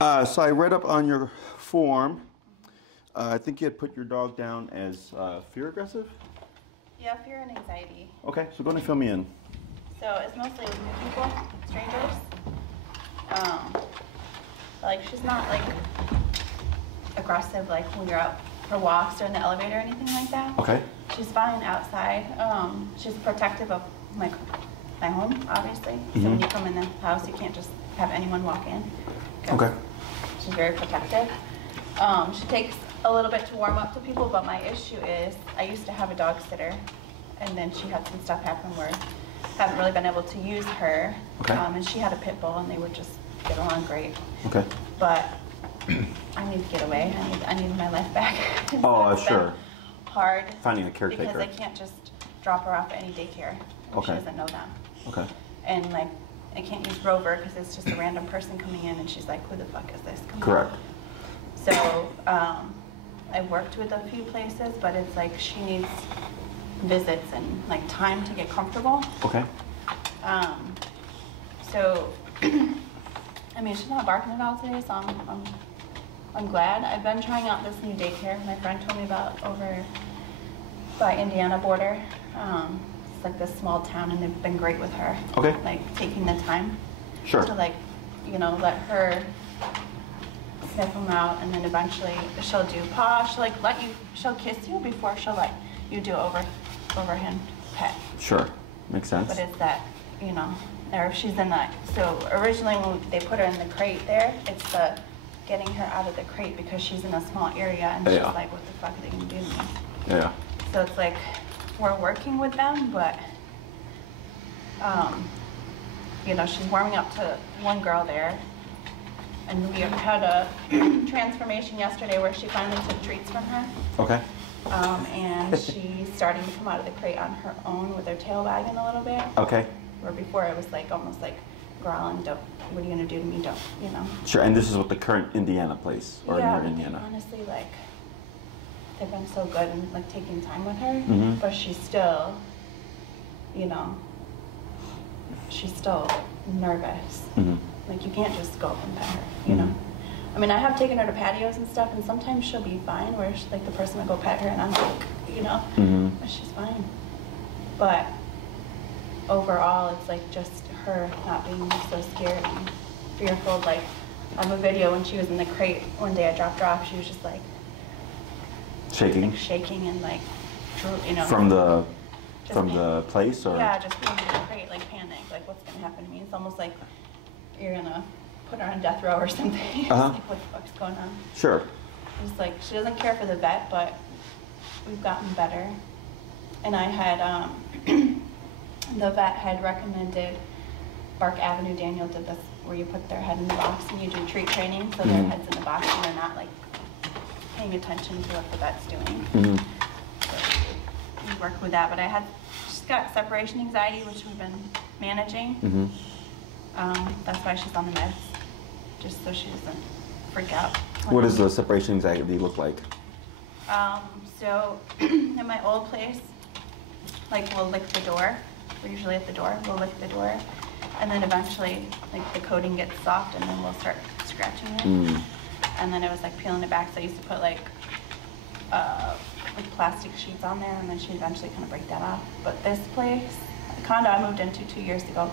So I read up on your form. I think you had put your dog down as fear aggressive? Yeah, fear and anxiety. Okay, so go ahead and fill me in. So it's mostly with new people, strangers. Like she's not like aggressive like when you're out for walks or in the elevator or anything like that. Okay. She's fine outside. She's protective of my home, obviously. Mm-hmm. So when you come in the house, you can't just have anyone walk in. Okay. She's very protective. She takes a little bit to warm up to people, but my issue is I used to have a dog sitter, and then she had some stuff happen where I haven't really been able to use her. Okay. And she had a pit bull, and they would just get along great. Okay. But I need to get away. I need my life back. Oh, it's sure. Hard. Finding a caretaker. Because I can't just drop her off at any daycare. Okay. She doesn't know them. Okay. And like, I can't use Rover because it's just a random person coming in, and she's like, "Who the fuck is this?" Correct. So I worked with a few places, but it's like she needs visits and like time to get comfortable. Okay. So I mean, she's not barking at all today, so I'm glad. I've been trying out this new daycare my friend told me about over by Indiana border. It's like this small town, and they've been great with her. Okay. Like taking the time. Sure. To like, you know, let her sniff them out, and then eventually she'll do paw. She'll like she'll kiss you before she'll let you do overhand pet. Sure. Makes sense. But it's that, you know, or if she's in that. So originally when they put her in the crate there, it's the getting her out of the crate because she's in a small area, and she's like, what the fuck are they gonna do to me? Yeah. So it's like we're working with them, but you know, she's warming up to one girl there, and we had a transformation yesterday where she finally took treats from her. Okay. And she's starting to come out of the crate on her own with her tail wagging a little bit. Okay. Where before it was like almost like growling, "Don't, what are you gonna do to me? Don't," you know. Sure. And this is with the current Indiana place, or Yeah, near Indiana. honestly, like they've been so good and like taking time with her, Mm-hmm. but she's still, you know, she's still nervous. Mm-hmm. Like you can't just go up and pet her, you know. I mean, I have taken her to patios and stuff, and sometimes she'll be fine, where she, like the person will go pet her, and I'm like, you know, but she's fine. But overall, it's like just her not being so scared and fearful. Like I have a video when she was in the crate one day. I dropped her off. She was just like shaking, like shaking and like, you know, from the place, or yeah, just being in the crate, like panic, like what's gonna happen to me? It's almost like you're gonna put her on death row or something. Like what the fuck's going on? Sure. It's like she doesn't care for the vet, but we've gotten better. And I had the vet had recommended Bark Avenue. Daniel did this where you put their head in the box and you do treat training, so their head's in the box and they're not like paying attention to what the vet's doing. So we work with that, but she's got separation anxiety, which we've been managing. That's why she's on the meds, just so she doesn't freak out. What does the separation anxiety look like? So in my old place, like we'll lick the door. We're usually at the door. We'll lick the door, and then eventually, like the coating gets soft, and then we'll start scratching it. And then it was like peeling it back. So I used to put like plastic sheets on there, and then she'd eventually kind of break that off. But this place, the condo I moved into 2 years ago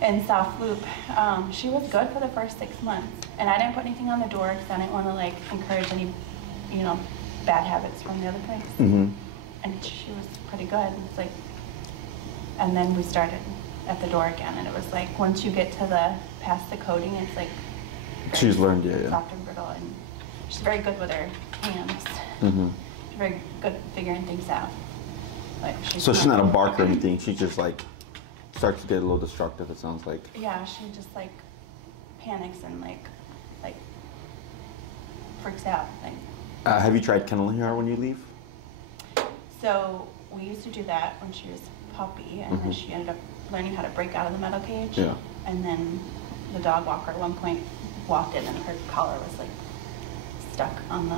in South Loop, she was good for the first 6 months, and I didn't put anything on the door because I didn't want to like encourage any, you know, bad habits from the other place. And she was pretty good. It's like, and then we started at the door again, and it was like once you get to past the coating, it's like she's learned, soft and brittle, and she's very good with her hands. She's very good at figuring things out. Like she's not a bark or anything. She just like starts to get a little destructive. It sounds like. Yeah, she just like panics and like freaks out. Like. Have you tried kenneling her when you leave? So we used to do that when she was a puppy, and then she ended up learning how to break out of the metal cage. Yeah. And then the dog walker at one point walked in, and her collar was like stuck on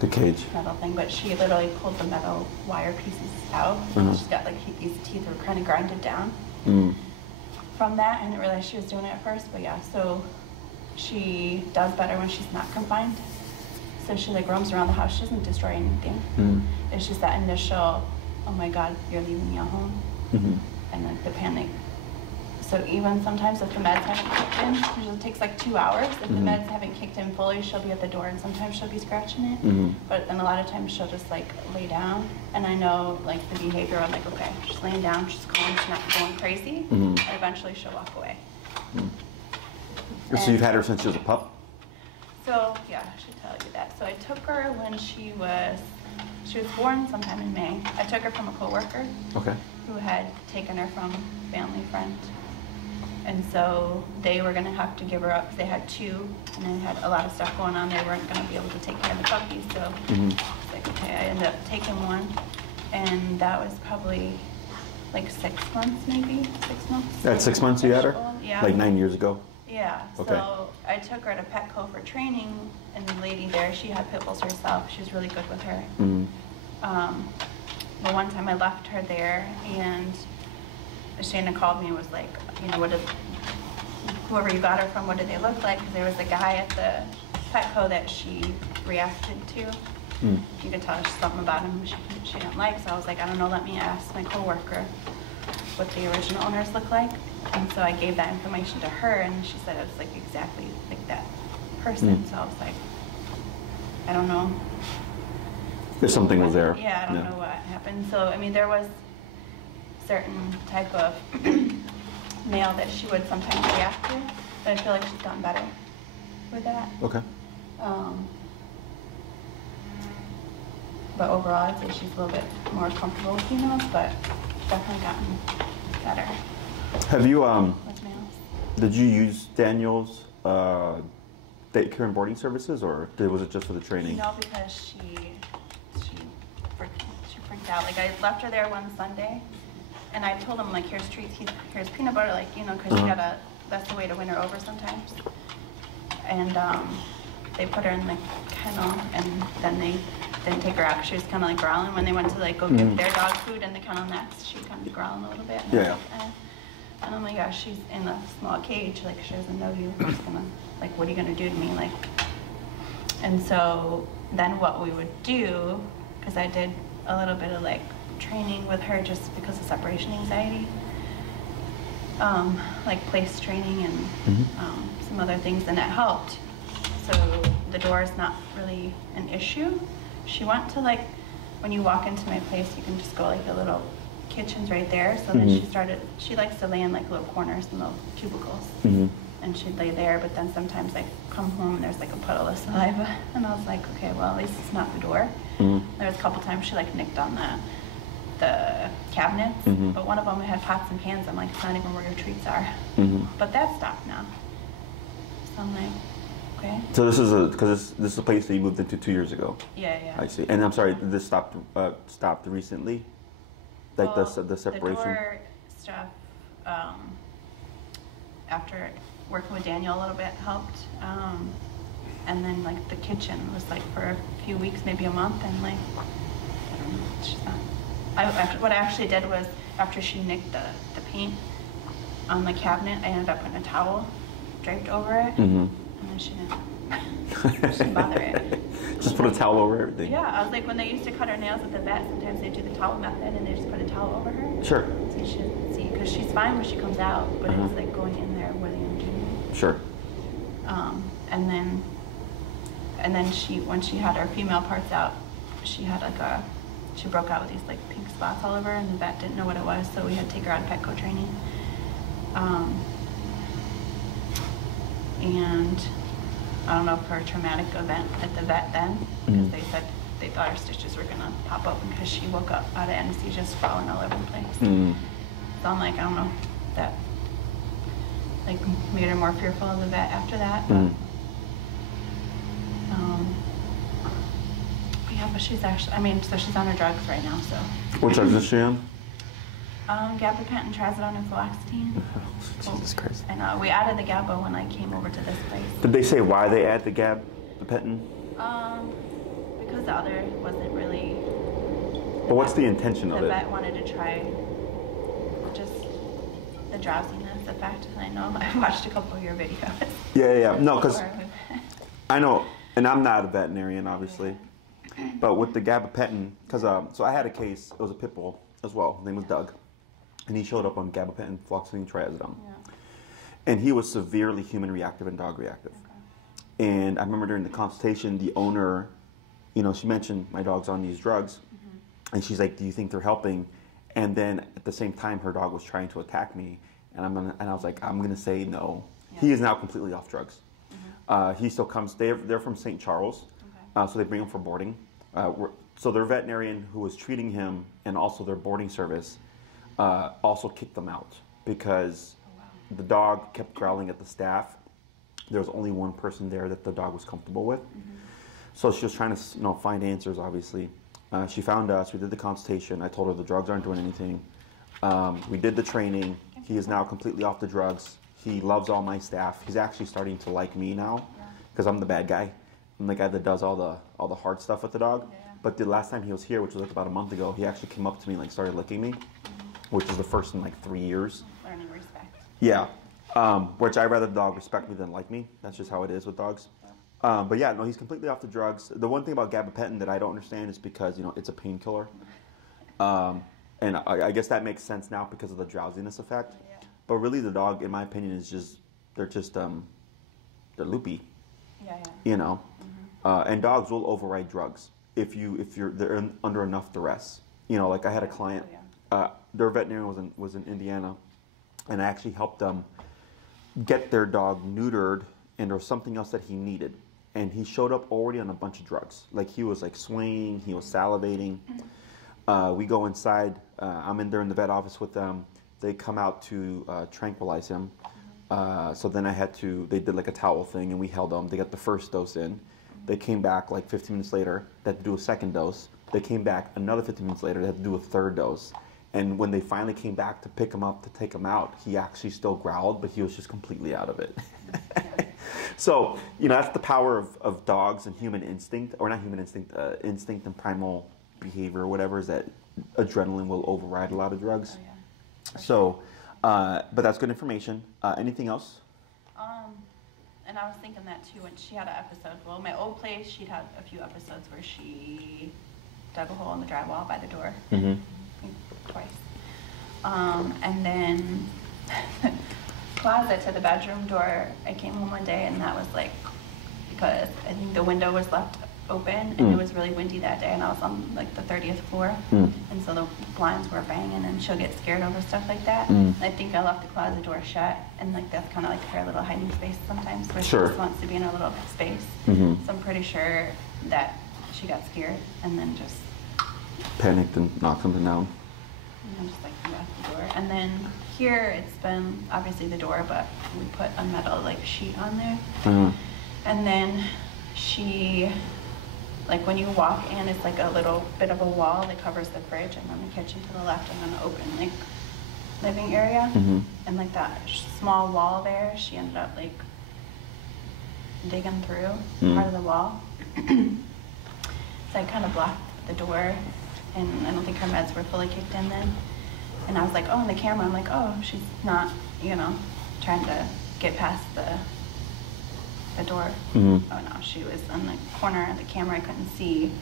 the cage metal thing. But she literally pulled the metal wire pieces out. She's got like these teeth were kind of grinded down from that. I didn't realize she was doing it at first, but yeah. So she does better when she's not confined. So she like roams around the house. She doesn't destroy anything. It's just that initial, oh my God, you're leaving me at home. And then the panic. So even sometimes if the meds haven't kicked in, it usually takes like 2 hours. If the meds haven't kicked in fully, she'll be at the door, and sometimes she'll be scratching it. But then a lot of times she'll just like lay down. And I know like the behavior, I'm like, okay, she's laying down, she's calm, she's not going crazy, and eventually she'll walk away. So you've had her since she was a pup? So yeah, I should tell you that. So I took her when she was born sometime in May. I took her from a coworker who had taken her from a family friend. And so they were gonna have to give her up because they had 2 and they had a lot of stuff going on. They weren't gonna be able to take care of the puppies. So it's like, okay, I ended up taking one, and that was probably like 6 months, maybe 6 months. At 6 months you had her? Yeah. Like 9 years ago? Yeah, Okay. so I took her to Petco for training, and the lady there, she had pit bulls herself. She was really good with her. The one time I left her there, and Shana called me and was like, you know, whoever you got her from, what did they look like? Because there was a guy at the Petco that she reacted to. You could tell something about him she didn't like. So I was like, I don't know, let me ask my coworker what the original owners look like. And so I gave that information to her, and she said it was like exactly like that person. So I was like, I don't know. If something was there. Yeah, I don't know what happened. So, I mean, there was certain type of male that she would sometimes react to, but I feel like she's gotten better with that. Okay. But overall, I'd say she's a little bit more comfortable with females, but definitely gotten better Have you, with males. did you use Daniel's daycare and boarding services, or was it just for the training? No, because she freaked out. Like, I left her there one Sunday, and I told him, like, here's treats, here's peanut butter, like, you know, because that's the way to win her over sometimes. And they put her in the kennel, and then they didn't take her out because she was kind of like growling. When they went to like go get their dog food in the kennel next, she kind of growling a little bit. And I was like, eh. And I'm like, yeah, she's in a small cage, like she doesn't know you. She's gonna, like, what are you gonna do to me? Like, and so then what we would do, because I did a little bit of like training with her just because of separation anxiety, like place training and some other things, and it helped. So the door is not really an issue. She went to, like, when you walk into my place, you can just go like the little kitchen's right there. So then she likes to lay in like little corners and little cubicles. And she'd lay there, but then sometimes I come home and there's like a puddle of saliva. And I was like, okay, well, at least it's not the door. There was a couple times she like nicked on the cabinets, but one of them had pots and pans. I'm like, it's not even where your treats are. But that stopped now. So I'm like, okay. So this is a place that you moved into 2 years ago. Yeah, yeah. I see. And I'm sorry, did this stopped recently? Like the separation? The door stuff, after working with Daniel a little bit helped. And then like the kitchen was like for a few weeks, maybe a month, and like, I don't know, it's just not. What I actually did was, after she nicked the paint on the cabinet, I ended up putting a towel draped over it. And then she didn't bother it. Just put a towel over everything. Yeah, I was like, when they used to cut her nails at the vet, sometimes they do the towel method and they just put a towel over her. Sure. So you should see, because she's fine when she comes out, but it's like going in there, what are you gonna do? Sure. And then she, when she had her female parts out, she had like she broke out with these like pink spots all over, and the vet didn't know what it was, so we had to take her out of Petco training. And I don't know if her traumatic event at the vet then, because they said they thought her stitches were gonna pop open because she woke up out of anesthesia sprawling all over the place. So I'm like, I don't know, that like made her more fearful of the vet after that. But yeah, but she's actually, I mean, so she's on her drugs right now, so. What drugs is she on? Gabapentin, trazodone, and fluoxetine. Jesus Christ. And we added the Gabo when I came over to this place. Did they say why they add the gabapentin? Because the other wasn't really. But what's the intention of it? The vet wanted to try just the drowsiness effect. And I know I watched a couple of your videos. Yeah. No, because I know, and I'm not a veterinarian, obviously, but with the gabapentin, because so I had a case. It was a pit bull as well. His name was Doug, and he showed up on gabapentin, fluoxetine, triazidone, and he was severely human reactive and dog reactive. Okay. And I remember during the consultation, the owner, you know, she mentioned my dog's on these drugs, and she's like, "Do you think they're helping?" And then at the same time, her dog was trying to attack me, and I was like, "I'm gonna say no." Yeah. He is now completely off drugs. He still comes. They're from St. Charles, so they bring him for boarding. So their veterinarian who was treating him and also their boarding service also kicked them out because the dog kept growling at the staff. There was only one person there that the dog was comfortable with. So she was trying to find answers, obviously. She found us. We did the consultation. I told her the drugs aren't doing anything. We did the training. He is now completely off the drugs. He loves all my staff. He's actually starting to like me now because I'm the bad guy. I'm the guy that does all the hard stuff with the dog. But the last time he was here, which was like about a month ago, he actually came up to me and like started licking me, which is the first in like 3 years. Learning respect. Yeah, which I'd rather the dog respect me than like me. That's just how it is with dogs. But yeah, no, he's completely off the drugs. The one thing about gabapentin that I don't understand is because, you know, it's a painkiller. And I guess that makes sense now because of the drowsiness effect. But really the dog, in my opinion, is just, they're loopy. You know? And dogs will override drugs if they're under enough duress. You know, like I had a client, their veterinarian was in Indiana, and I actually helped them get their dog neutered, and there was something else that he needed. And he showed up already on a bunch of drugs. Like he was like swaying, he was salivating. We go inside, I'm in there in the vet office with them. They come out to tranquilize him. So then they did like a towel thing and we held them. They got the first dose in. They came back like 15 minutes later, they had to do a second dose. They came back another 15 minutes later, they had to do a third dose. And when they finally came back to pick him up, to take him out, he actually still growled, but he was just completely out of it. So, you know, that's the power of dogs and human instinct, or not human instinct, instinct and primal behavior or whatever, is that adrenaline will override a lot of drugs. So, but that's good information. Anything else? And I was thinking that too when she had an episode. Well, my old place, she'd had a few episodes where she dug a hole in the drywall by the door. Twice. And then closet to the bedroom door, I came home one day and that was like, because I think the window was left open and it was really windy that day and I was on like the 30th floor and so the blinds were banging and she'll get scared over stuff like that. I think I left the closet door shut and like that's kind of like her little hiding space sometimes where she just wants to be in her little space. So I'm pretty sure that she got scared and then just panicked and knocked something down. And I'm just like left the door. And then here it's been obviously the door, but we put a metal like sheet on there. And then she, like when you walk in, it's like a little bit of a wall that covers the fridge and then the kitchen to the left and then an open like living area. And like that small wall there, she ended up like digging through part of the wall. So I kind of blocked the door and I don't think her meds were fully kicked in then. And I was like, oh, on the camera, I'm like, oh, she's not, you know, trying to get past the door. Oh no, she was on the corner of the camera. I couldn't see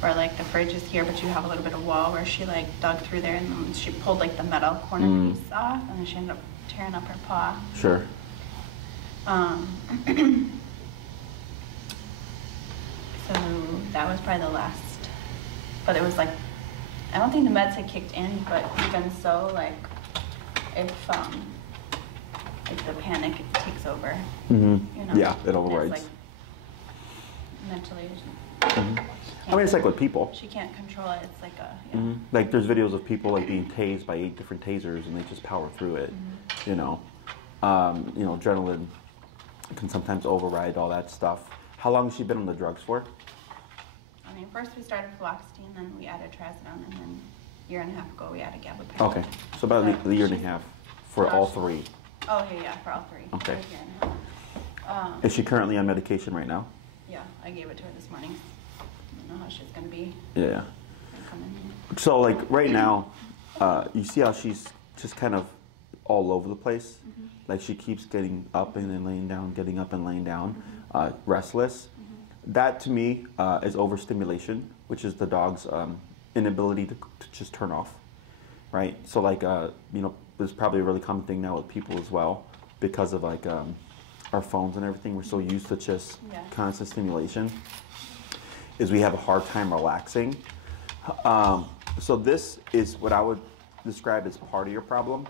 where like the fridge is here, but you have a little bit of wall where she like dug through there and then she pulled like the metal corner piece off and then she ended up tearing up her paw. Sure. So that was probably the last, but it was like, I don't think the meds had kicked in, but even so, like, if the panic takes over, you know? Yeah, it overrides. Like, mentally, I mean, it's like with people. She can't control it. It's like like there's videos of people like being tased by 8 different tasers and they just power through it. You know, adrenaline can sometimes override all that stuff. How long has she been on the drugs for? I mean, first we started fluoxetine, then we added trazodone, and then a year and a half ago we added gabapentin. Okay, so about a year and a half for all three. Oh yeah, for all three. Okay. A year and a half. Is she currently on medication right now? Yeah, I gave it to her this morning. I don't know how she's gonna be. Yeah. So like right now, you see how she's just kind of all over the place. Like she keeps getting up and then laying down, getting up and laying down, restless. That to me is overstimulation, which is the dog's inability to just turn off, right? So like, you know, there's probably a really common thing now with people as well, because of like our phones and everything. We're so used to just constant stimulation, is we have a hard time relaxing. So this is what I would describe as part of your problem.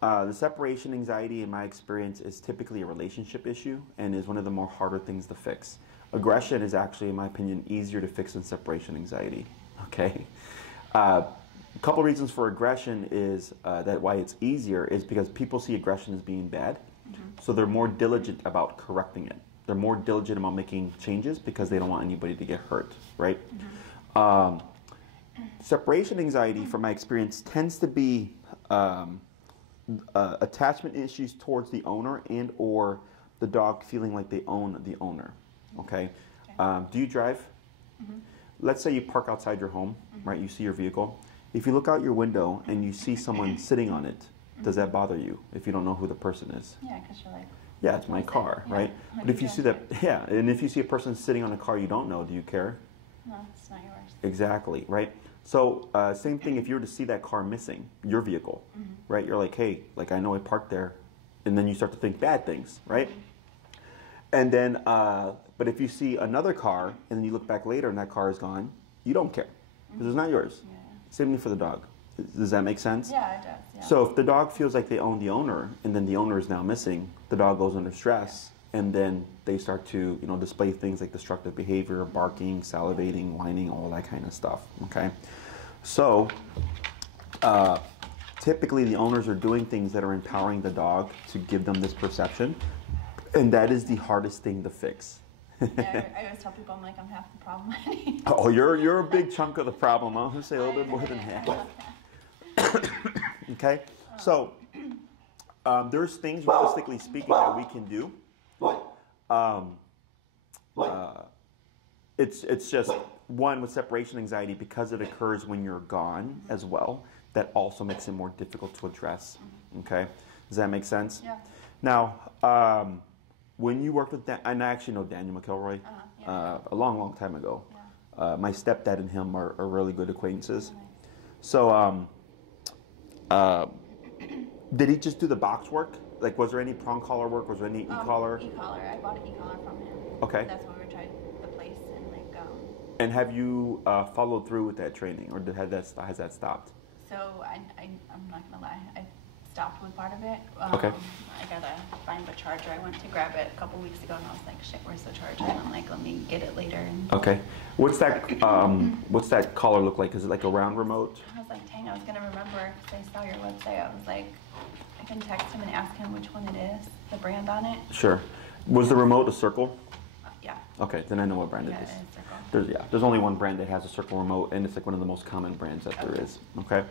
The separation anxiety, in my experience, is typically a relationship issue and is one of the more harder things to fix. Aggression is actually, in my opinion, easier to fix than separation anxiety. Okay. A couple reasons for aggression is that why it's easier is because people see aggression as being bad, so they're more diligent about correcting it. They're more diligent about making changes because they don't want anybody to get hurt, right? Separation anxiety, from my experience, tends to be attachment issues towards the owner and or the dog feeling like they own the owner. Okay. Do you drive? Let's say you park outside your home, right? You see your vehicle. If you look out your window and you see someone sitting on it, does that bother you if you don't know who the person is? Yeah, because you're like, yeah, it's my car, right? But if you see that, yeah, and if you see a person sitting on a car you don't know, do you care? no, it's not yours. Exactly, right? So same thing if you were to see that car missing, your vehicle, right? You're like, hey, like I know I parked there, and then you start to think bad things, right? And then, but if you see another car and then you look back later and that car is gone, you don't care because it's not yours. Yeah. Same thing for the dog. Does that make sense? Yeah, it does. Yeah. So if the dog feels like they own the owner and then the owner is now missing, the dog goes under stress and then they start to, you know, display things like destructive behavior, barking, salivating, whining, all that kind of stuff. Okay. So typically the owners are doing things that are empowering the dog to give them this perception, and that is the hardest thing to fix. Yeah, I always tell people I'm like, I'm half the problem. Oh, you're a big chunk of the problem. I'm gonna say a little bit more than half. Okay, so there's things, realistically speaking, that we can do. It's just one with separation anxiety, because it occurs when you're gone as well. That also makes it more difficult to address. Okay, does that make sense? Yeah. Now, when you worked with and I actually know Daniel McElroy a long time ago. Yeah. My stepdad and him are really good acquaintances. So, did he just do the box work? Like, was there any prong collar work? Was there any e-collar? E-collar. I bought an e-collar from him. Okay. That's when we tried the place and like. And have you followed through with that training, or has that stopped? So I'm not gonna lie, I stopped with part of it. Okay. I gotta find the charger. I went to grab it a couple weeks ago and I was like, shit, where's the charger? And I'm like, let me get it later. And Okay. What's that collar look like? Is it like a round remote? I was like, dang, I was gonna remember because I saw your website. I was like, I can text him and ask him which one it is, the brand on it. Sure. Was the remote a circle? Yeah. Okay, then I know what brand Yeah, it is. it is Circle. There's only one brand that has a circle remote, and it's like one of the most common brands that there is. Okay.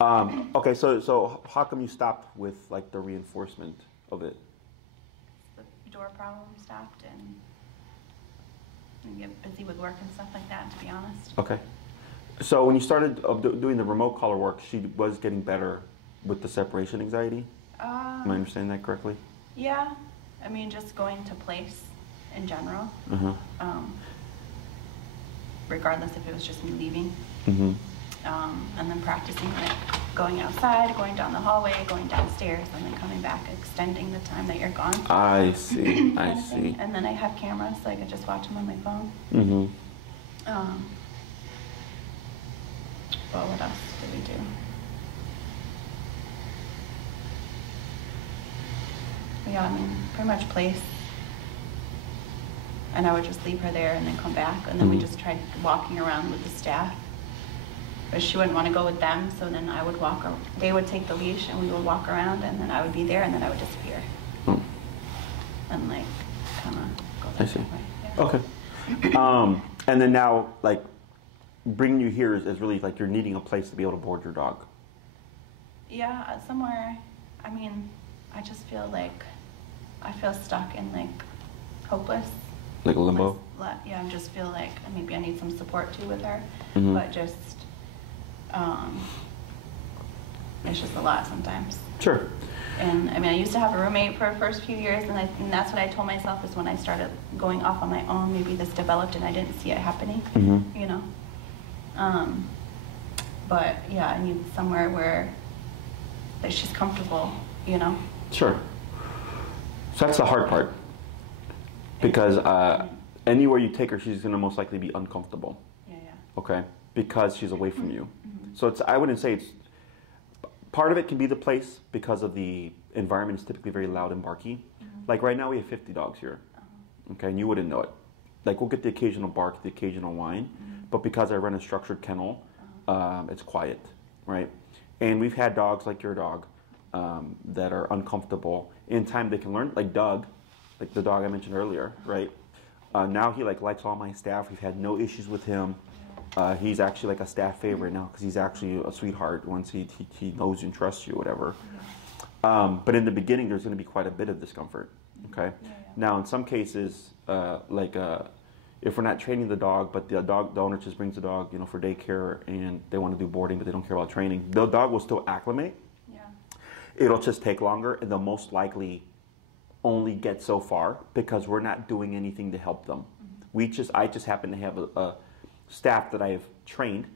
Okay, so how come you stopped with like the reinforcement of it? The door problem stopped and I get busy with work and stuff like that, to be honest. Okay. So when you started doing the remote collar work, she was getting better with the separation anxiety? Am I understanding that correctly? Yeah. I mean, just going to place in general. Regardless if it was just me leaving. And then practicing like going outside, going down the hallway, going downstairs, and then coming back, extending the time that you're gone. I see. I see. And then I have cameras, so I could just watch them on my phone. Well, what else did we do? Yeah, I mean, pretty much place. And I would just leave her there and then come back, and then we just tried walking around with the staff. But she wouldn't want to go with them, so then I would walk. They would take the leash, and we would walk around, and then I would be there, and then I would disappear. And like, kind of go that way. Yeah. Okay. And then now, like, bringing you here is really like you're needing a place to be able to board your dog. Yeah, somewhere. I mean, I just feel like I feel stuck and like hopeless. Like a limbo? Yeah, I just feel like maybe I need some support too with her, but just it's just a lot sometimes. Sure. And I mean, I used to have a roommate for the first few years, and that's what I told myself is when I started going off on my own, maybe this developed and I didn't see it happening, you know. But yeah, I need somewhere where that she's comfortable, you know. Sure. So that's the hard part, because anywhere you take her, she's going to most likely be uncomfortable. Yeah. Okay, because she's away from you. So I wouldn't say it's. Part of it can be the place because of the environment is typically very loud and barky. Like right now we have 50 dogs here, okay, and you wouldn't know it. Like we'll get the occasional bark, the occasional whine, but because I run a structured kennel, it's quiet, right? And we've had dogs like your dog that are uncomfortable. In time they can learn, like Doug, like the dog I mentioned earlier, right? Now he like likes all my staff. We've had no issues with him. He's actually like a staff favorite now because he's actually a sweetheart once he knows and trusts you, whatever. But in the beginning, there's going to be quite a bit of discomfort. Okay. Now, in some cases, if we're not training the dog, but the owner just brings the dog, you know, for daycare, and they want to do boarding, but they don't care about training, the dog will still acclimate. Yeah. It'll just take longer, and they'll most likely only get so far because we're not doing anything to help them. I just happen to have a staff that I have trained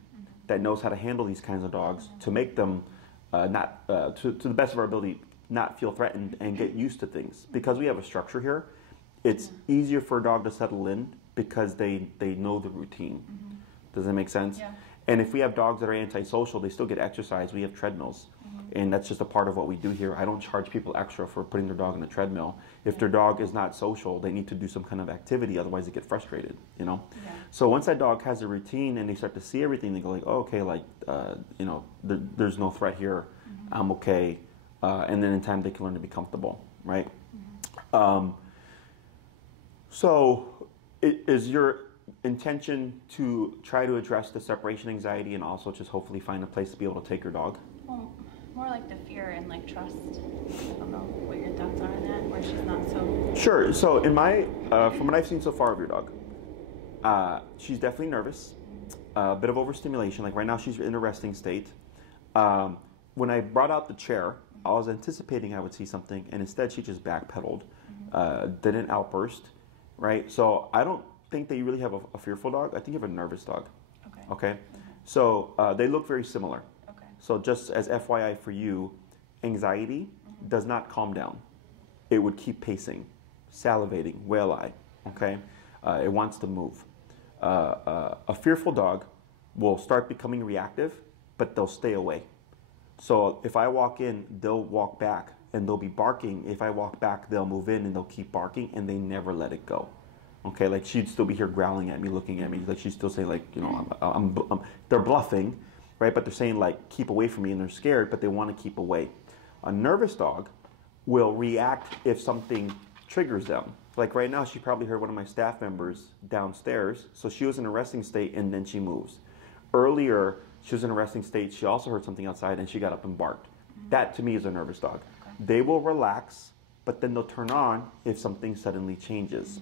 that knows how to handle these kinds of dogs to make them not, to the best of our ability, not feel threatened and get used to things. Because we have a structure here, it's easier for a dog to settle in because they know the routine. Does that make sense? Yeah. And if we have dogs that are antisocial, they still get exercise. We have treadmills. And that's just a part of what we do here. I don't charge people extra for putting their dog on the treadmill. If their dog is not social, they need to do some kind of activity, otherwise they get frustrated, you know? Yeah. So once that dog has a routine and they start to see everything, they go like, oh, okay, like, you know, there's no threat here, I'm okay. And then in time they can learn to be comfortable, right? So is your intention to try to address the separation anxiety and also just hopefully find a place to be able to take your dog? Well, more like the fear and like trust. I don't know what your thoughts are on that, where she's not so... Sure. So in my, from what I've seen so far of your dog, she's definitely nervous, a bit of overstimulation. Like right now she's in a resting state. When I brought out the chair, I was anticipating I would see something, and instead she just backpedaled, didn't outburst, right? So I don't think that you really have a fearful dog. I think you have a nervous dog. Okay? So they look very similar. So just as FYI for you, anxiety does not calm down. It would keep pacing, salivating, whale eye, okay? It wants to move. A fearful dog will start becoming reactive, but they'll stay away. So if I walk in, they'll walk back and they'll be barking. If I walk back, they'll move in and they'll keep barking and they never let it go. Okay, like she'd still be here growling at me, looking at me, like she'd still say like, you know, they're bluffing, right? But they're saying like, keep away from me, and they're scared, but they want to keep away. A nervous dog will react if something triggers them. Like right now, she probably heard one of my staff members downstairs, so she was in a resting state and then she moves. Earlier, she was in a resting state, she also heard something outside and she got up and barked. That to me is a nervous dog. They will relax, but then they'll turn on if something suddenly changes.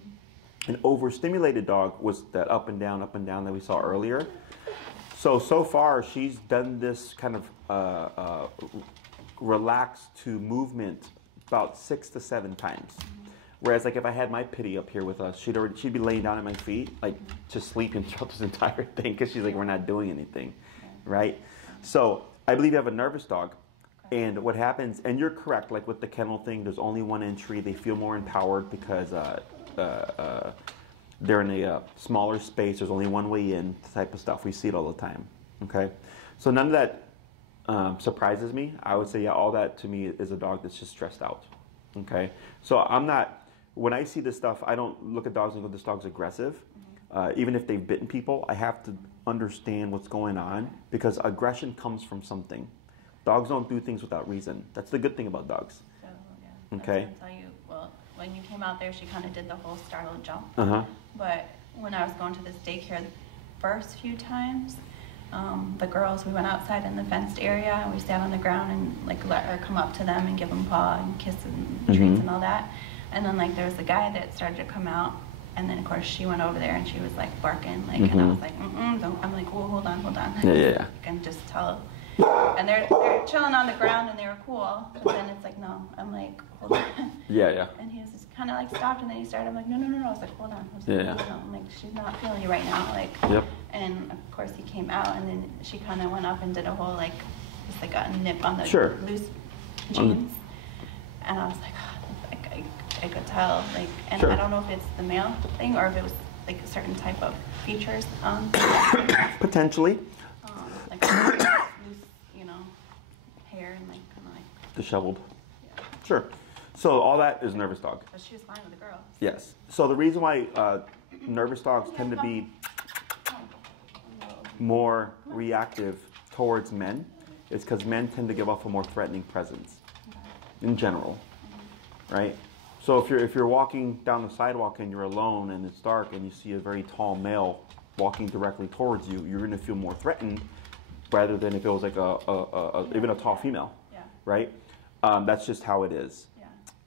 An overstimulated dog was that up and down that we saw earlier. So far, she's done this kind of relaxed to movement about 6 to 7 times. Whereas, like, if I had my Pity up here with us, she'd be laying down at my feet, like, just sleeping throughout this entire thing, because she's like, we're not doing anything, right? So I believe you have a nervous dog. And what happens, and you're correct, like with the kennel thing, there's only one entry. They feel more empowered because they're in a smaller space. There's only one way in, type of stuff. We see it all the time, okay? So none of that surprises me. I would say, yeah, all that to me is a dog that's just stressed out, okay? So I'm not, when I see this stuff, I don't look at dogs and go, this dog's aggressive. Even if they've bitten people, I have to understand what's going on because aggression comes from something. Dogs don't do things without reason. That's the good thing about dogs. So, yeah, okay. I'll tell you, well, when you came out there, she kind of did the whole startled jump. But when I was going to this daycare the first few times, the girls, we went outside in the fenced area and we sat on the ground and like let her come up to them and give them paw and kiss and treats and all that. And then like there was a guy that started to come out, and then of course she went over there and she was like barking, like, and I was like, don't. I'm like, whoa, hold on. Yeah. You can just tell. And they're chilling on the ground and they were cool. But then it's like, no. I'm like, hold on. Yeah. And he was just kind of like stopped and then he started. I'm like, no. I was like, hold on. I was like, Yeah. no. I'm like, she's not feeling you right now. Like, Yep. And of course he came out and then she kind of went up and did a whole like, just like a nip on the loose jeans. And I was like, oh, like I could tell. Like, and I don't know if it's the male thing or if it was like a certain type of features on. Potentially. Like loose, hair and like kind of like disheveled. Yeah. Sure. So all that is nervous dog. But she was fine with the girls. Yes. So the reason why nervous dogs tend to be more reactive towards men is because men tend to give off a more threatening presence in general, right? So if you're walking down the sidewalk and you're alone and it's dark and you see a very tall male walking directly towards you, you're going to feel more threatened rather than if it was like even a tall female, right? That's just how it is.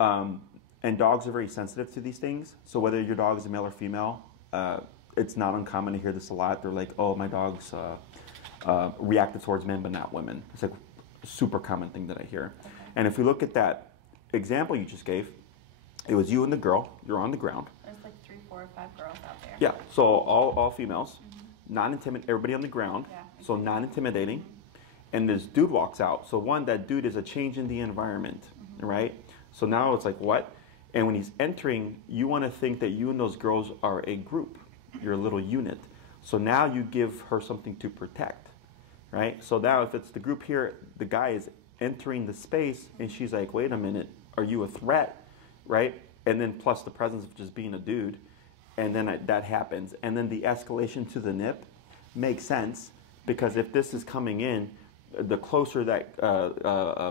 And dogs are very sensitive to these things. So whether your dog is a male or female, it's not uncommon to hear this a lot. They're like, oh, my dog's reactive towards men but not women. It's like a super common thing that I hear. Okay. And if we look at that example you just gave, it was you and the girl. You're on the ground. There's like 3, 4, or 5 girls out there. Yeah, so all females, non-intimidating, everybody on the ground, so non-intimidating. And this dude walks out. So one, that dude is a change in the environment, right? So now it's like, what? And when he's entering, you want to think that you and those girls are a group. You're a little unit. So now you give her something to protect, right? So now if it's the group here, the guy is entering the space and she's like, wait a minute, are you a threat, right? And then plus the presence of just being a dude. And then that happens. And then the escalation to the nip makes sense because if this is coming in, the closer that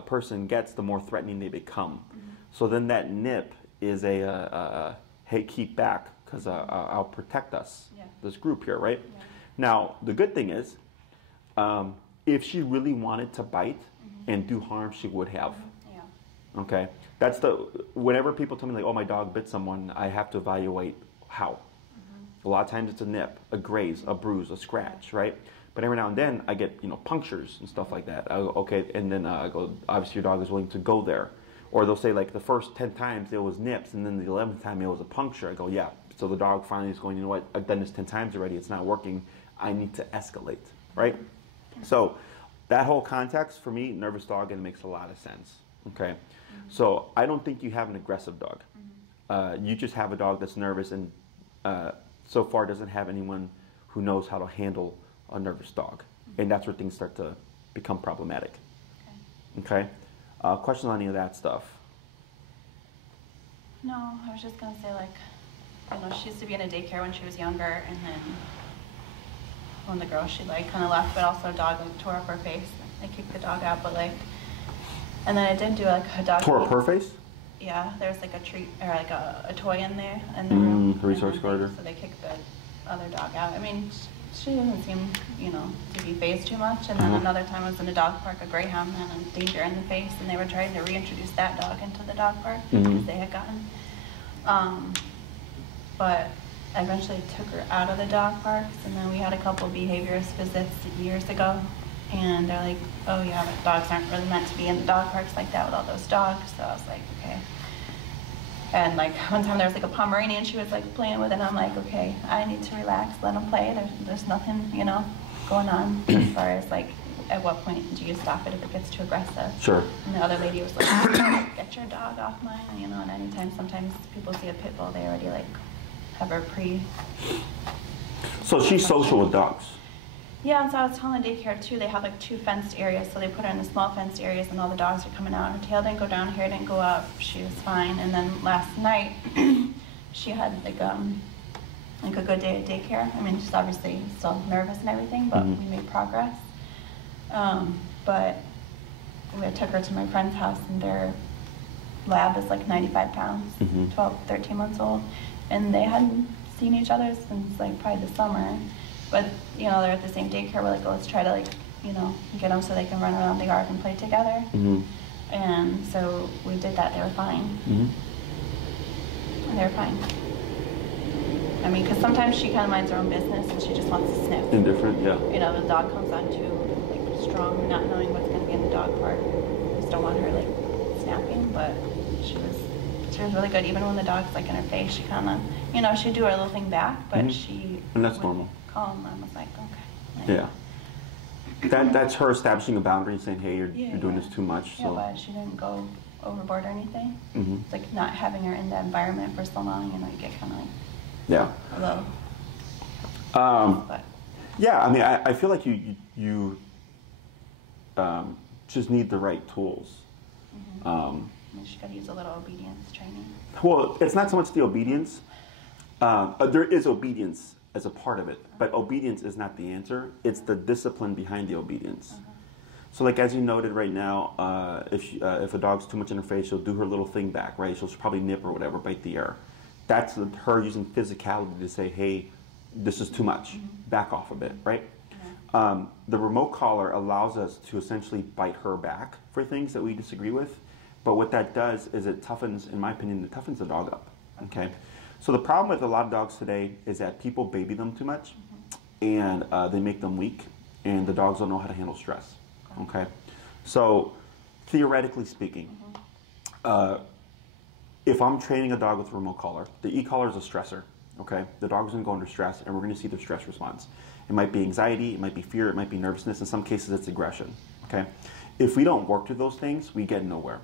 person gets, the more threatening they become. So then that nip is hey, keep back because I'll protect us, this group here, right? Now, the good thing is, if she really wanted to bite and do harm, she would have. Okay? That's whenever people tell me like, oh, my dog bit someone, I have to evaluate how. A lot of times it's a nip, a graze, a bruise, a scratch, right? But every now and then I get, punctures and stuff like that. I go, okay, and then I go, obviously your dog is willing to go there. Or they'll say like the first 10 times it was nips and then the 11th time it was a puncture. I go, yeah. So the dog finally is going, you know what, I've done this 10 times already, it's not working. I need to escalate, right? So that whole context for me, nervous dog, and it makes a lot of sense, okay? So I don't think you have an aggressive dog. You just have a dog that's nervous and so far doesn't have anyone who knows how to handle a nervous dog. And that's where things start to become problematic. Okay? Questions on any of that stuff? No, I was just going to say, like, she used to be in a daycare when she was younger, and then when the girl, she, like, kind of left, but also a dog, like, tore up her face. I kicked the dog out, but, like, and then I did do, like, a dog... Tore up her face? Yeah, there's, like, a treat, or, like, a toy in there, in the room. Resource guarder. So they kicked the other dog out. I mean, she doesn't seem, to be phased too much. And then another time I was in a dog park, a greyhound had a danger in the face, and they were trying to reintroduce that dog into the dog park because they had gotten. But I eventually took her out of the dog parks, and then we had a couple of behaviorist visits years ago. And they're like, oh yeah, but dogs aren't really meant to be in the dog parks like that with all those dogs. So I was like, okay. And like one time there was like a Pomeranian she was like playing with, and I'm like, okay, I need to relax, let them play. There's nothing, going on as far as like, at what point do you stop it if it gets too aggressive? Sure. And the other lady was like, get your dog off mine, and anytime, sometimes people see a pit bull, they already like have her So she's social with dogs? Yeah, and so I was telling the daycare too, they have like 2 fenced areas, so they put her in the small fenced areas and all the dogs are coming out. Her tail didn't go down, hair didn't go up, she was fine. And then last night, she had like a good day at daycare. I mean, she's obviously still nervous and everything, but we made progress. But we took her to my friend's house and their lab is like 95 pounds, 12, 13 months old. And they hadn't seen each other since like probably the summer. But, they're at the same daycare. We're like, let's try to, like, get them so they can run around the yard and play together. And so we did that. They were fine. And they were fine. I mean, because sometimes she kind of minds her own business and she just wants to sniff. Indifferent, yeah. The dog comes on too, like, strong, not knowing what's going to be in the dog part. I just don't want her like snapping, but she was really good. Even when the dog's like in her face, she kind of, you know, she'd do her little thing back, but she and that's normal. Calm. I was like, okay. Yeah. That's her establishing a boundary and saying, hey, you're doing this too much. Yeah, So. but she didn't go overboard or anything. Mm-hmm. It's like not having her in the environment for so long, you know, you get kind of like a little. But. Yeah, I mean, I feel like you just need the right tools. Mm-hmm. She got to use a little obedience training. Well, it's not so much the obedience. There is obedience as a part of it, but obedience is not the answer. It's the discipline behind the obedience. So like as you noted right now, if a dog's too much in her face, she'll do her little thing back, right? She'll probably nip or whatever, bite the air. That's her using physicality to say, hey, this is too much. Back off a bit, right? The remote collar allows us to essentially bite her back for things that we disagree with. But what that does is it toughens, in my opinion, it toughens the dog up, okay? So the problem with a lot of dogs today is that people baby them too much, and they make them weak, and the dogs don't know how to handle stress, okay? So theoretically speaking, if I'm training a dog with a remote collar, the e-collar is a stressor, okay? The dog's gonna go under stress, and we're gonna see their stress response. It might be anxiety, it might be fear, it might be nervousness, in some cases it's aggression, okay? If we don't work through those things, we get nowhere.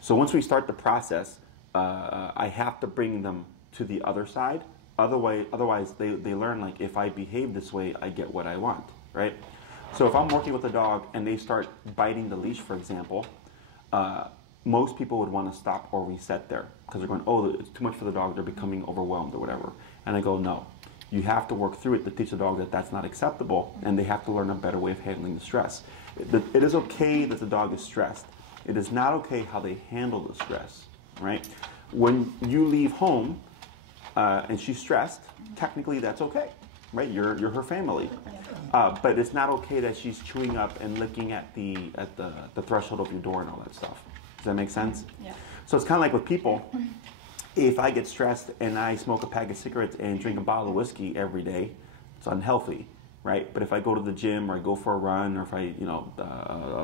So once we start the process, I have to bring them to the other side. Otherwise, they learn, like, if I behave this way, I get what I want, right? So if I'm working with a dog and they start biting the leash, for example, most people would want to stop or reset there because they're going, oh, it's too much for the dog, they're becoming overwhelmed or whatever. And I go, no, you have to work through it to teach the dog that that's not acceptable, and they have to learn a better way of handling the stress. It is okay that the dog is stressed. It is not okay how they handle the stress, right? When you leave home and she's stressed, technically that's okay, right? You're her family. But it's not okay that she's chewing up and licking at the threshold of your door and all that stuff. Does that make sense? Yeah. So it's kind of like with people. If I get stressed and I smoke a pack of cigarettes and drink a bottle of whiskey every day, it's unhealthy, right? But if I go to the gym or I go for a run or if I,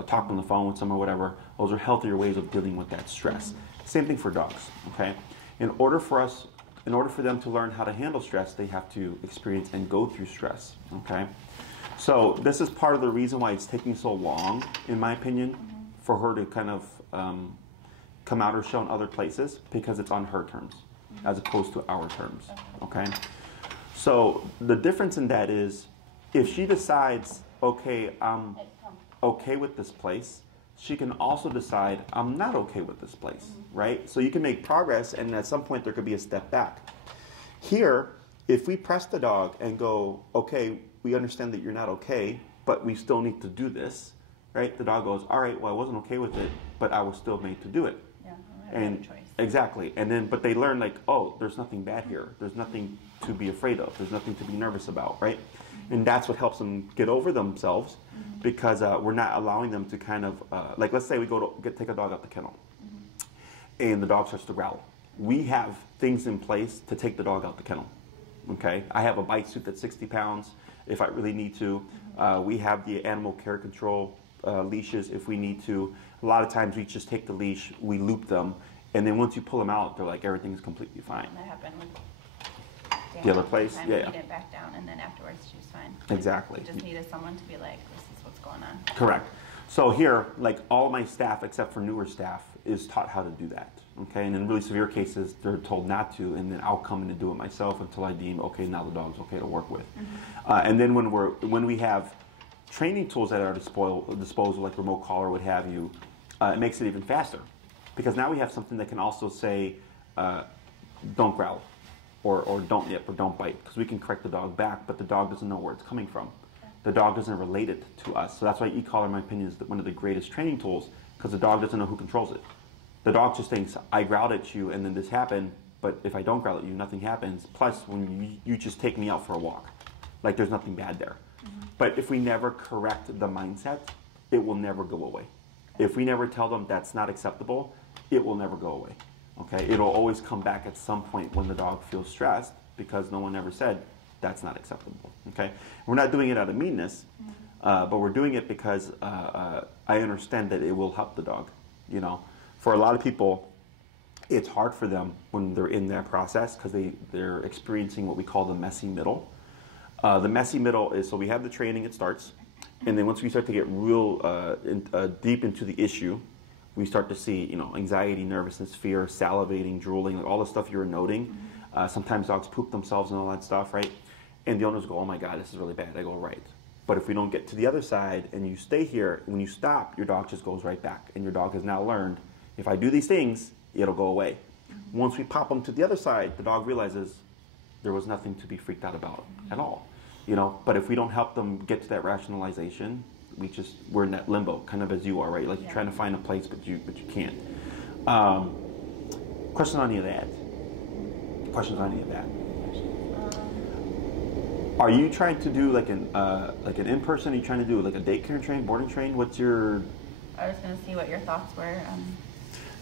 talk on the phone with someone or whatever, those are healthier ways of dealing with that stress. Same thing for dogs, okay? In order for them to learn how to handle stress, they have to experience and go through stress, okay? So this is part of the reason why it's taking so long, in my opinion, for her to kind of come out or show in other places, because it's on her terms as opposed to our terms, okay? So the difference in that is, if she decides, okay, I'm okay with this place, she can also decide, I'm not okay with this place, right? So you can make progress, and at some point there could be a step back. Here, if we press the dog and go, okay, we understand that you're not okay, but we still need to do this, right? The dog goes, all right, well, I wasn't okay with it, but I was still made to do it. Yeah, I have no choice. Exactly. And then, but they learn, like, oh, there's nothing bad here. There's nothing to be afraid of. There's nothing to be nervous about, right? And that's what helps them get over themselves, because we're not allowing them to kind of, like, let's say we go to take a dog out the kennel, and the dog starts to growl. We have things in place to take the dog out the kennel, okay? I have a bite suit that's 60 pounds if I really need to. We have the animal care control leashes if we need to. A lot of times we just take the leash, we loop them, and then once you pull them out, they're like, everything's completely fine. And that happened with the other place? Yeah. He didn't back down, and then afterwards she was fine. Exactly. He just needed someone to be like, this is what's going on. Correct. So here, like, all my staff, except for newer staff, is taught how to do that, okay? And in really severe cases, they're told not to, and then I'll come in and do it myself until I deem, okay, now the dog's okay to work with. And then when we have training tools at our disposal, like remote collar, what have you, it makes it even faster, because now we have something that can also say, don't growl, or don't nip, or don't bite, because we can correct the dog back, but the dog doesn't know where it's coming from. The dog doesn't relate it to us. So that's why e-collar, in my opinion, is one of the greatest training tools, because the dog doesn't know who controls it. The dog just thinks, I growled at you and then this happened, but if I don't growl at you, nothing happens. Plus, when you just take me out for a walk, like, there's nothing bad there. But if we never correct the mindset, it will never go away. If we never tell them that's not acceptable, it will never go away. Okay? It'll always come back at some point when the dog feels stressed, because no one ever said, That's not acceptable. Okay, we're not doing it out of meanness, but we're doing it because I understand that it will help the dog. You know, for a lot of people, it's hard for them when they're in that process because they're experiencing what we call the messy middle. The messy middle is, so we have the training, it starts, and then once we start to get real deep into the issue, we start to see, you know, anxiety, nervousness, fear, salivating, drooling, like all the stuff you were noting. Sometimes dogs poop themselves and all that stuff, right? And the owners go, oh my God, this is really bad. I go, right. But if we don't get to the other side and you stay here, when you stop, your dog just goes right back. And your dog has now learned, if I do these things, it'll go away. Once we pop them to the other side, the dog realizes there was nothing to be freaked out about at all. You know, but if we don't help them get to that rationalization, we're in that limbo, kind of as you are, right? Like you're trying to find a place, but you can't. Question on any of that? Questions on any of that? Are you trying to do like an in-person? Are you trying to do like a daycare train, boarding train? What's your? I was going to see what your thoughts were.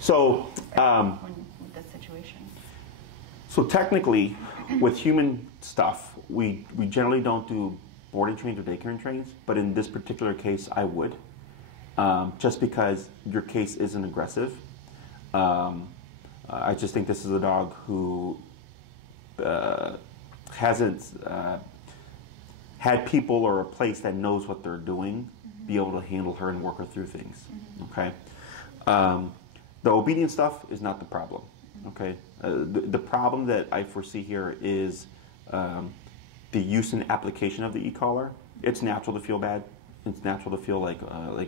So with this situation. So technically, with human stuff, we generally don't do boarding trains or daycare trains, but in this particular case, I would, just because your case isn't aggressive. I just think this is a dog who hasn't had people or a place that knows what they're doing be able to handle her and work her through things. Okay, the obedience stuff is not the problem. Okay, the problem that I foresee here is the use and application of the e-collar. It's natural to feel bad. It's natural to feel like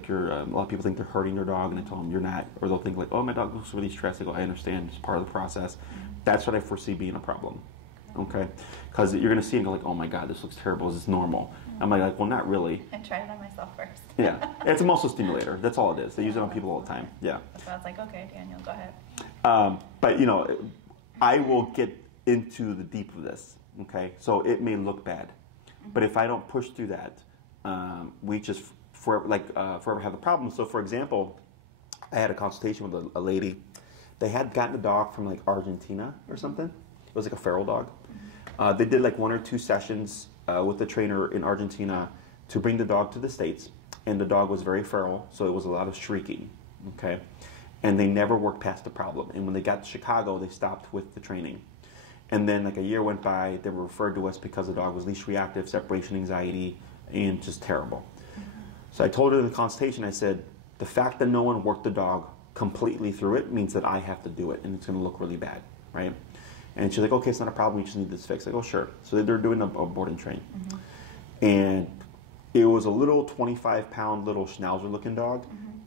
you're. A lot of people think they're hurting their dog, and I tell them you're not. Or they'll think like, "Oh, my dog looks really stressed." I go, "I understand. It's part of the process." That's what I foresee being a problem. Okay, because you're going to see and go like, "Oh my God, this looks terrible. Is this normal?" I'm like, "Well, not really." I tried it on myself first. Yeah, it's a muscle stimulator. That's all it is. They use it on people all the time. Yeah. So I was like, "Okay, Daniel, go ahead." But you know, I will get into the deep of this. Okay, so it may look bad, but if I don't push through that, we just forever have the problem. So, for example, I had a consultation with a lady. They had gotten a dog from like Argentina or something. It was like a feral dog. They did like 1 or 2 sessions with the trainer in Argentina to bring the dog to the States, and the dog was very feral, so it was a lot of shrieking. Okay, and they never worked past the problem. And when they got to Chicago, they stopped with the training. And then like a year went by, they were referred to us because the dog was leash reactive, separation anxiety, and just terrible. So I told her in the consultation, I said, the fact that no one worked the dog completely through it means that I have to do it, and it's going to look really bad, right? And she's like, okay, it's not a problem, we just need this fixed. I go, sure. So they're doing a board and train. And it was a little 25-pound little schnauzer looking dog,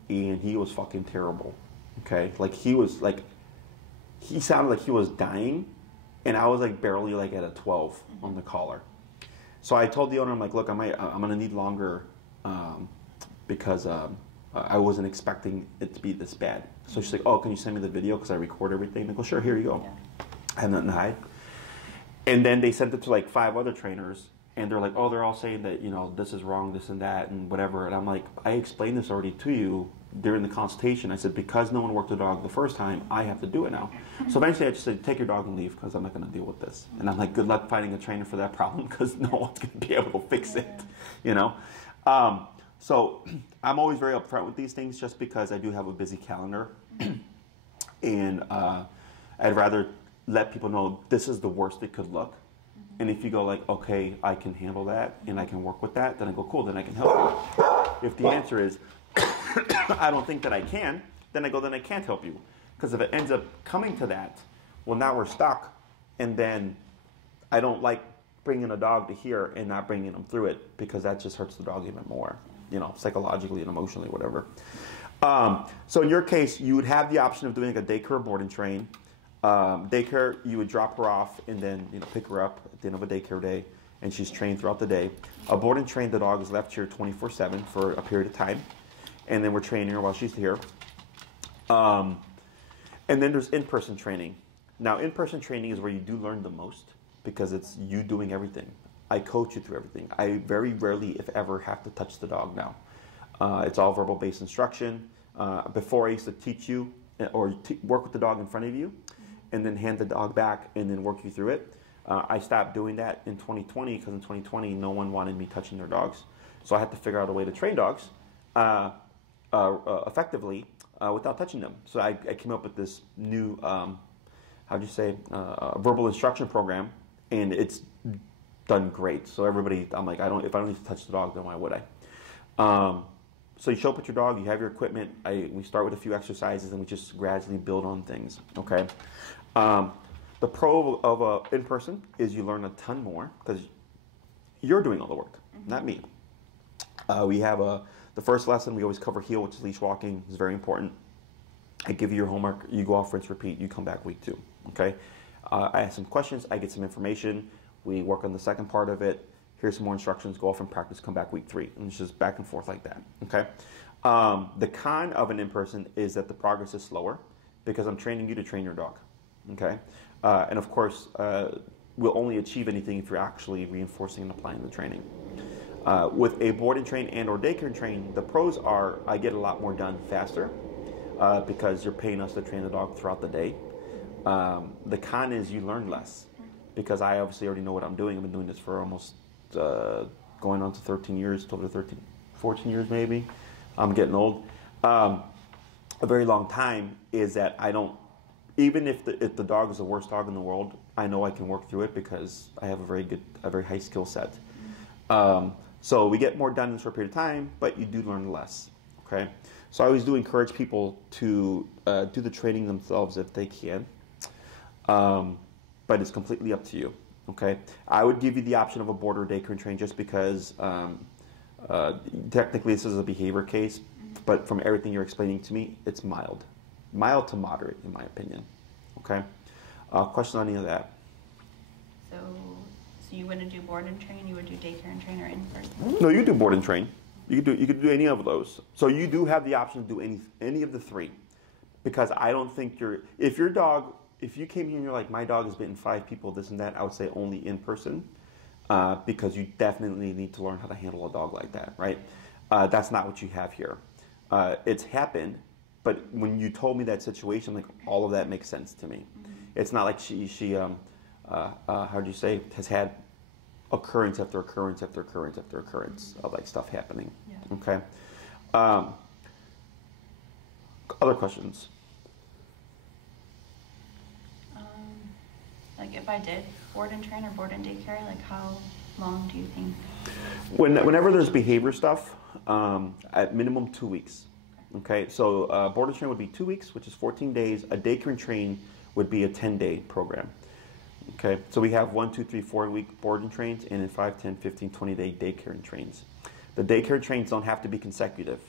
and he was fucking terrible, okay? Like he sounded like he was dying, and I was like barely like at a 12 on the collar. So I told the owner, I'm like, look, I'm gonna need longer because I wasn't expecting it to be this bad. So she's like, oh, can you send me the video because I record everything? I go, sure, here you go. Yeah. I have nothing to hide. And then they sent it to like 5 other trainers, and they're like, oh, they're all saying that, you know, this is wrong, this and that, and whatever. And I'm like, I explained this already to you during the consultation. I said, because no one worked the dog the first time, I have to do it now. So eventually I just said, take your dog and leave because I'm not going to deal with this. And I'm like, good luck finding a trainer for that problem because no one's going to be able to fix it, you know? So I'm always very upfront with these things just because I do have a busy calendar. And I'd rather let people know this is the worst it could look. And if you go like, okay, I can handle that and I can work with that, then I go, cool, then I can help you. If the answer is, I don't think that I can, then I go, then I can't help you. Because if it ends up coming to that, well, now we're stuck. And then I don't like bringing a dog to here and not bringing them through it because that just hurts the dog even more, you know, psychologically and emotionally, whatever. So in your case, you would have the option of doing like a daycare board and train. Daycare, you would drop her off and then, you know, pick her up at the end of a daycare day, and she's trained throughout the day. A board and train, the dog is left here 24/7 for a period of time, and then we're training her while she's here. And then there's in-person training. Now, in-person training is where you do learn the most because it's you doing everything. I coach you through everything. I very rarely, if ever, have to touch the dog now. It's all verbal-based instruction. Before I used to teach you or work with the dog in front of you and then hand the dog back and then work you through it. I stopped doing that in 2020 because in 2020 no one wanted me touching their dogs. So I had to figure out a way to train dogs effectively without touching them. So I came up with this new, verbal instruction program, and it's done great. So everybody, I'm like, if I don't need to touch the dog, then why would I? So you show up with your dog, you have your equipment. We start with a few exercises, and we just gradually build on things. Okay. The pro of in-person is you learn a ton more because you're doing all the work, not me. We have the first lesson, we always cover heel, which is leash walking. It's very important. I give you your homework, you go off, rinse, repeat, you come back week 2, okay? I ask some questions, I get some information, we work on the second part of it, here's some more instructions, go off and practice, come back week 3, and it's just back and forth like that, okay? The con of an in-person is that the progress is slower because I'm training you to train your dog, okay? And of course, we'll only achieve anything if you're actually reinforcing and applying the training. With a board and train and or daycare and train, the pros are I get a lot more done faster because you're paying us to train the dog throughout the day. The con is you learn less because I obviously already know what I'm doing. I've been doing this for almost going on to 13 years, 12 to 14 years maybe. I'm getting old. A very long time is that I don't, even if the dog is the worst dog in the world, I know I can work through it because I have a very high skill set. So we get more done in a short period of time, but you do learn less, okay? So I always do encourage people to do the training themselves if they can, but it's completely up to you, okay? I would give you the option of a board or daycare and train just because technically this is a behavior case, but from everything you're explaining to me, it's mild to moderate in my opinion, okay? Question on any of that? So you wouldn't do board and train, you would do daycare and train or in-person? No, you do board and train. You could do any of those. So you do have the option to do any of the 3. Because I don't think if you came here and you're like, my dog has bitten 5 people, this and that, I would say only in person. Because you definitely need to learn how to handle a dog like that, right? That's not what you have here. It's happened, but when you told me that situation, like all of that makes sense to me. Mm-hmm. It's not like she has had occurrence after occurrence after occurrence after occurrence of like stuff happening. Yeah. Okay. Other questions? Like if I did board and train or board and daycare, like how long do you think? Whenever there's behavior stuff, at minimum 2 weeks. Okay. So board and train would be 2 weeks, which is 14 days. A daycare and train would be a 10-day program. Okay, so we have 1, 2, 3, 4 week board and trains, and in 5, 10, 15, 20-day daycare and trains. The daycare and trains don't have to be consecutive.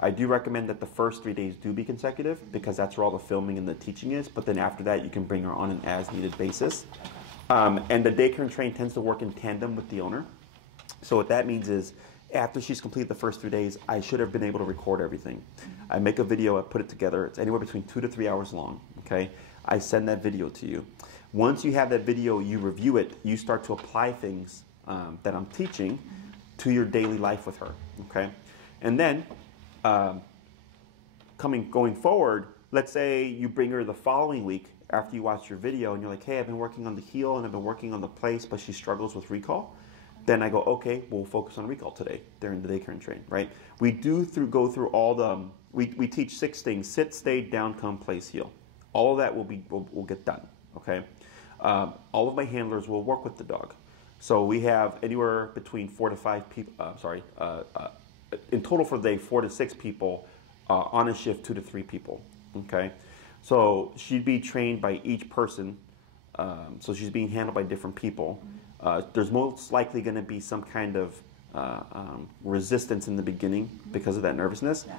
I do recommend that the first 3 days do be consecutive because that's where all the filming and the teaching is, but then after that you can bring her on an as-needed basis. And the daycare and train tends to work in tandem with the owner. So what that means is after she's completed the first 3 days, I should have been able to record everything. I make a video, I put it together. It's anywhere between 2 to 3 hours long, okay? I send that video to you. Once you have that video, you review it, you start to apply things that I'm teaching to your daily life with her, okay? And then, going forward, let's say you bring her the following week after you watch your video and you're like, hey, I've been working on the heel and I've been working on the place, but she struggles with recall. Then I go, okay, we'll focus on recall today during the daycare and train, right? We go through all the, we teach 6 things: sit, stay, down, come, place, heel. All of that will get done, okay? All of my handlers will work with the dog. So we have anywhere between 4 to 5 people, in total for the day, 4 to 6 people, on a shift 2 to 3 people, okay? So she'd be trained by each person, so she's being handled by different people. There's most likely gonna be some kind of resistance in the beginning because of that nervousness. Yeah.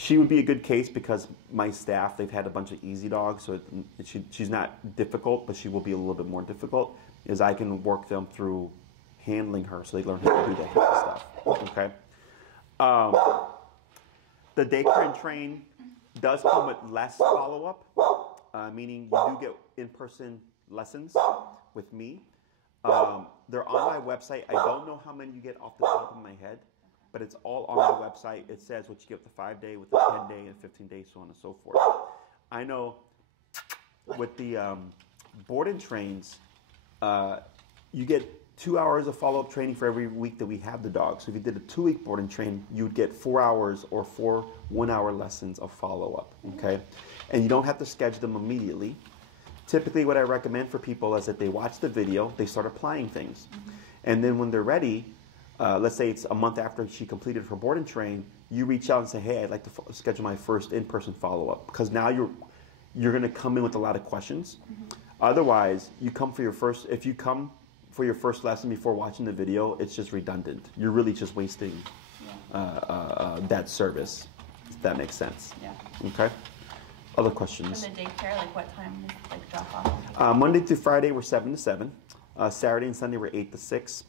She would be a good case because my staff, they've had a bunch of easy dogs, so she's not difficult, but she will be a little bit more difficult, is I can work them through handling her so they learn how to do that kind of stuff, okay? The daycare and train does come with less follow-up, meaning you do get in-person lessons with me. They're on my website. I don't know how many you get off the top of my head, but it's all on the website. It says what you get with the 5-day, with the 10-day, and 15-day, so on and so forth. I know with the board and trains, you get 2 hours of follow-up training for every week that we have the dog. So if you did a 2-week board and train, you would get 4 hours or 4 1-hour lessons of follow-up, okay? And you don't have to schedule them immediately. Typically what I recommend for people is that they watch the video, they start applying things. And then when they're ready, let's say it's a month after she completed her board and train, you reach out and say, hey, I'd like to schedule my first in-person follow-up. Because now you're going to come in with a lot of questions. Otherwise, you come for your first, if you come for your first lesson before watching the video, it's just redundant. You're really just wasting that service, if that makes sense. Yeah. Okay? Other questions? For the daycare, like what time is like drop off? Monday through Friday, we're 7 to 7. Saturday and Sunday, we're 8 to 6.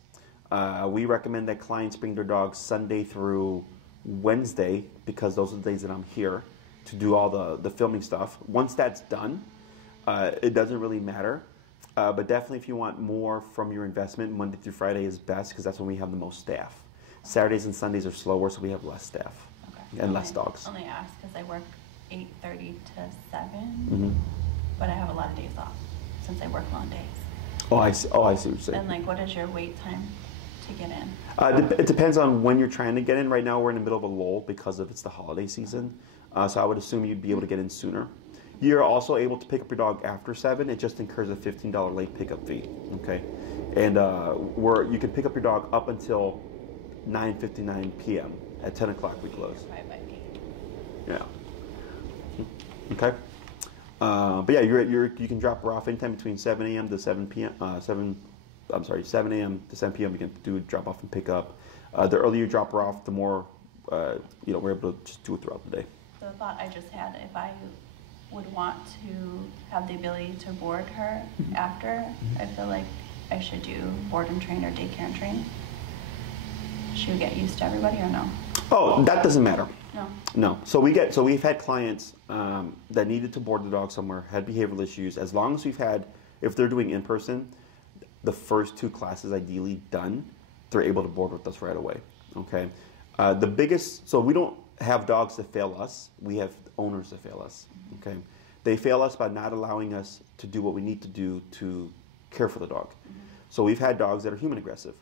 We recommend that clients bring their dogs Sunday through Wednesday because those are the days that I'm here to do all the filming stuff. Once that's done, it doesn't really matter. But definitely if you want more from your investment, Monday through Friday is best because that's when we have the most staff. Saturdays and Sundays are slower, so we have less staff and less dogs. Only ask because I work 8:30 to 7, but I have a lot of days off since I work long days. Oh, I see. Oh, I see what you're saying. And like, what is your wait time to get in? It depends on when you're trying to get in. Right now, we're in the middle of a lull because it's the holiday season. So I would assume you'd be able to get in sooner. You're also able to pick up your dog after 7. It just incurs a $15 late pickup fee. Okay, and you can pick up your dog up until 9:59 p.m. At 10 o'clock we close. 5 by 8. Yeah. Okay. But yeah, you can drop her off anytime between 7 a.m. to 7 p.m. 7 a.m. to 7 p.m. You can do drop off and pick up. The earlier you drop her off, the more we're able to just do it throughout the day. The thought I just had, if I would want to have the ability to board her after, I feel like I should do board and train or daycare and train. Should we get used to everybody or no? Oh, that doesn't matter. No. No. So we've had clients that needed to board the dog somewhere, had behavioral issues. As long as if they're doing in person, the first 2 classes ideally done, they're able to board with us right away. Okay. So we don't have dogs that fail us. We have owners that fail us. Okay. They fail us by not allowing us to do what we need to do to care for the dog. So we've had dogs that are human aggressive,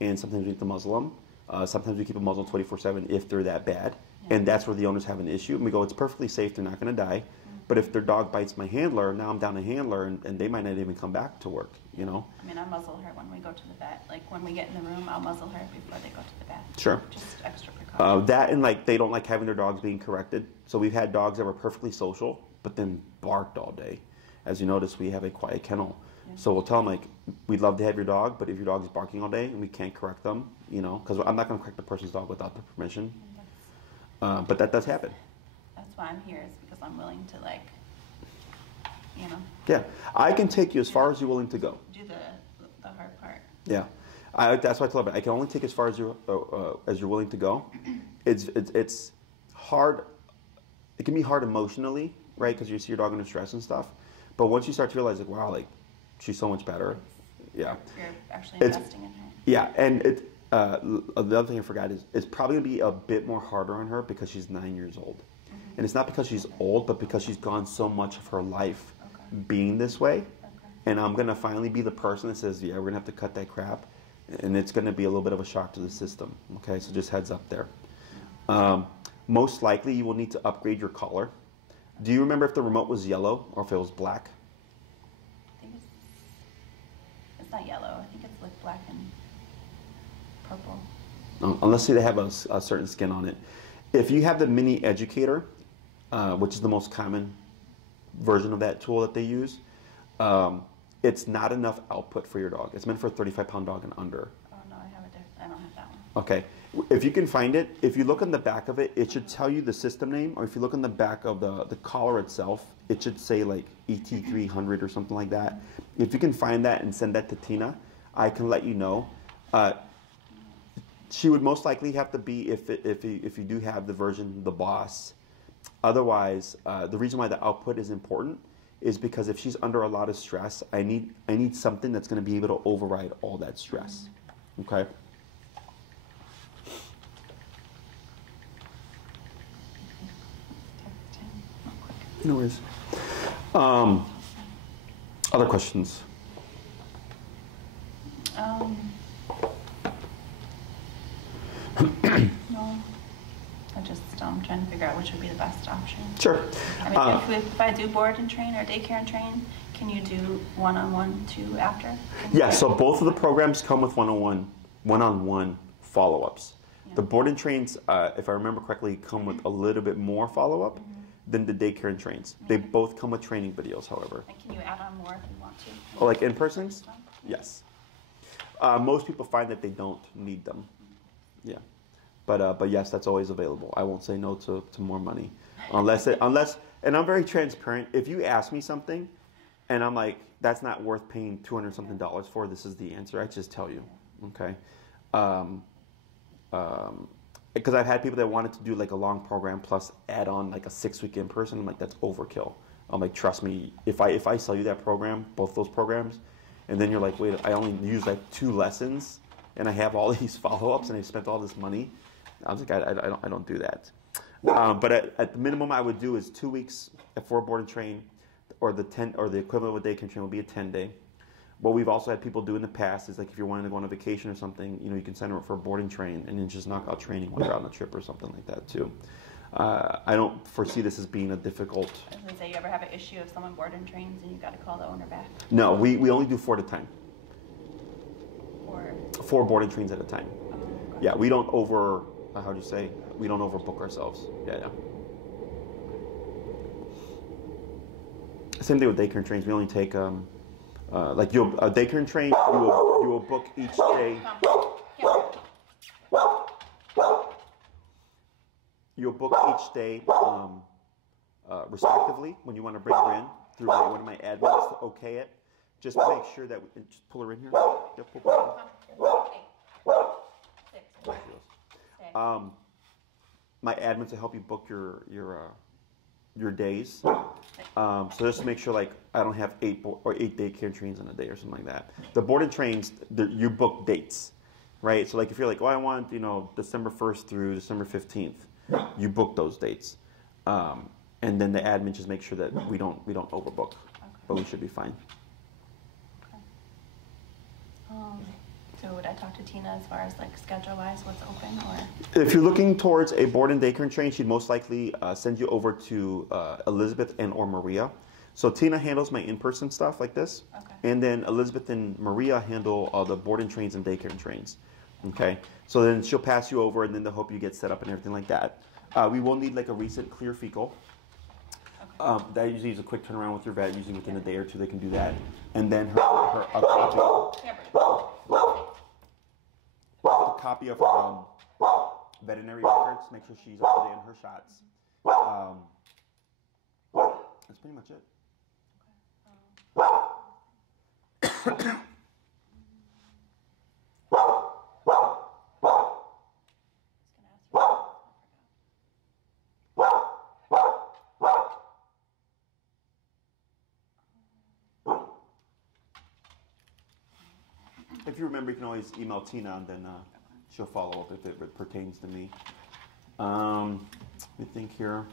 and sometimes we have to muzzle them. Sometimes we keep them muzzled 24/7 if they're that bad. And that's where the owners have an issue. And we go, it's perfectly safe, they're not going to die. But if their dog bites my handler, now I'm down a handler, and they might not even come back to work, you know? I mean, I muzzle her when we go to the vet. Like, when we get in the room, I'll muzzle her before they go to the vet. Sure. Just extra precaution. That and, like, they don't like having their dogs being corrected. So we've had dogs that were perfectly social, but then barked all day. As you notice, we have a quiet kennel. Yeah. So we'll tell them, like, we'd love to have your dog, but if your dog is barking all day and we can't correct them, you know, because I'm not going to correct the person's dog without their permission. But that does happen. That's why I'm here, is because I'm willing to, like, you know. Yeah, I can take you as far as you're willing to go. Do the hard part. Yeah, that's why I tell them I can only take as far as you're willing to go. It's hard. It can be hard emotionally, right? Because you see your dog under stress and stuff. But once you start to realize, like, wow, like, she's so much better. Yeah. You're actually investing in her. Yeah, and the other thing I forgot is it's probably going to be a bit more harder on her because she's 9 years old. And it's not because she's old, but because she's gone so much of her life being this way. And I'm going to finally be the person that says, yeah, we're going to have to cut that crap. And it's going to be a little bit of a shock to the system. Okay, so just heads up there. Most likely you will need to upgrade your collar. Do you remember if the remote was yellow or if it was black? I think it's not yellow. I think it's like black and purple. Unless they have a certain skin on it. If you have the mini educator, which is the most common version of that tool that they use, it's not enough output for your dog. It's meant for a 35-pound dog and under. Oh no, I don't have that one. Okay, if you can find it, if you look on the back of it, it should tell you the system name, or if you look on the back of the collar itself, it should say like ET300 or something like that. If you can find that and send that to Tina, I can let you know. She would most likely have to be, if you do have the version, the boss. Otherwise, the reason why the output is important is because if she's under a lot of stress, I need something that's going to be able to override all that stress. Okay? No worries. Other questions? No. I'm trying to figure out which would be the best option. Sure. I mean, if I do board and train or daycare and train, can you do one-on-one too after? Yeah, so both of the programs come with one-on-one follow-ups. Yeah. The board and trains, if I remember correctly, come with a little bit more follow-up than the daycare and trains. They both come with training videos, however. And can you add on more if you want to? Oh, like in-persons? Yes. Most people find that they don't need them. Yeah. But yes, that's always available. I won't say no to more money. Unless, and I'm very transparent. If you ask me something and I'm like, that's not worth paying $200 something for, this is the answer, I just tell you, okay? Because I've had people that wanted to do like a long program plus add on like a 6-week in-person. I'm like, that's overkill. I'm like, trust me, if I sell you that program, both those programs, and then you're like, wait, I only use like 2 lessons and I have all these follow-ups and I spent all this money, I was like, I don't do that. But at the minimum I would do is 2 weeks for a board and train, or the equivalent of a daycare train would be a 10-day. What we've also had people do in the past is like if you're wanting to go on a vacation or something, you can send them for a board and train and then just knock out training while you're out on a trip or something like that too. I don't foresee this as being a difficult. I was going to say, you ever have an issue if someone board and trains and you got to call the owner back? No, we only do 4 at a time. 4 board and trains at a time. Okay. Yeah, we don't we don't overbook ourselves. Yeah. Same thing with daycare and trains. We only take like a daycare and train. You will book each day. You'll book each day respectively when you want to bring her in through one of my admins to okay it. Just to make sure that just pull her in here. Yep, pull her in. My admins to help you book your days. So just to make sure, like, I don't have 8 daycare trains in a day or something like that. The board and trains, you book dates, right? So like if you're like, oh, I want December 1st through December 15th, you book those dates, and then the admin just make sure that we don't overbook, but we should be fine. So would I talk to Tina as far as like schedule-wise, what's open, or? If you're looking towards a board and daycare and train, she'd most likely send you over to Elizabeth or Maria. So Tina handles my in-person stuff like this, and then Elizabeth and Maria handle the board and trains and daycare and trains. Okay, so then she'll pass you over, and then they'll help you get set up and everything like that. We will need like a recent clear fecal. That usually is a quick turnaround with your vet. Usually within a day or 2 they can do that, and then a copy of her veterinary records. Make sure she's up to date on her shots. That's pretty much it. If you remember, you can always email Tina, and then she'll follow up if it pertains to me. Let me think here.